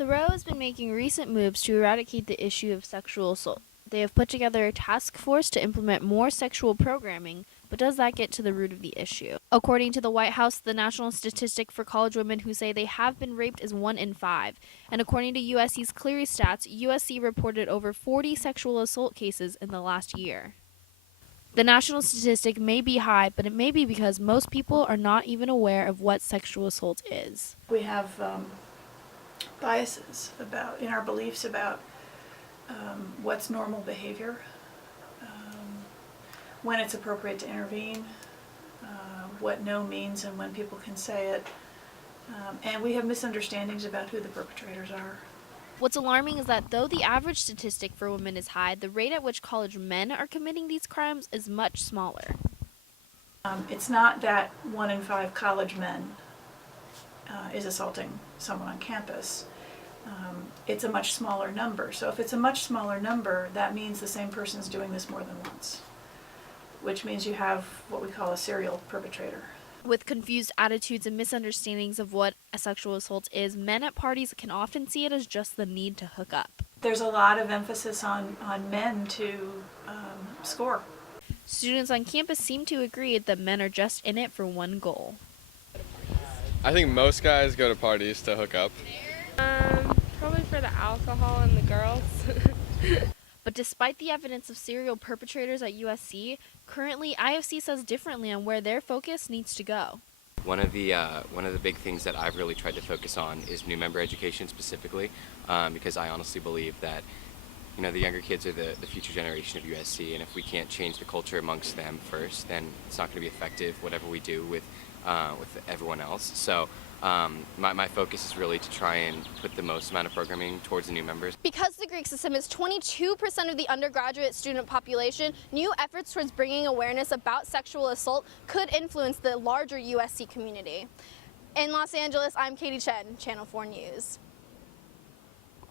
The Row has been making recent moves to eradicate the issue of sexual assault. They have put together a task force to implement more sexual programming, but does that get to the root of the issue? According to the White House, the national statistic for college women who say they have been raped is 1 in 5. And according to USC's Clery stats, USC reported over 40 sexual assault cases in the last year. The national statistic may be high, but it may be because most people are not even aware of what sexual assault is. We have biases in our beliefs about what's normal behavior, when it's appropriate to intervene, what no means and when people can say it, and we have misunderstandings about who the perpetrators are. What's alarming is that though the average statistic for women is high, the rate at which college men are committing these crimes is much smaller. It's not that 1 in 5 college men is assaulting someone on campus. It's a much smaller number. So if it's a much smaller number, that means the same person's doing this more than once, which means you have what we call a serial perpetrator. With confused attitudes and misunderstandings of what a sexual assault is, men at parties can often see it as just the need to hook up. There's a lot of emphasis on men to score. Students on campus seem to agree that men are just in it for one goal. I think most guys go to parties to hook up. Probably for the alcohol and the girls. But despite the evidence of serial perpetrators at USC, currently IFC says differently on where their focus needs to go. One of the big things that I've really tried to focus on is new member education specifically, because I honestly believe that the younger kids are the future generation of USC, and if we can't change the culture amongst them first, then it's not going to be effective whatever we do with everyone else. So my focus is really to try and put the most amount of programming towards the new members. Because the Greek system is 22% of the undergraduate student population, new efforts towards bringing awareness about sexual assault could influence the larger USC community. In Los Angeles, I'm Katie Chen, Channel 4 News.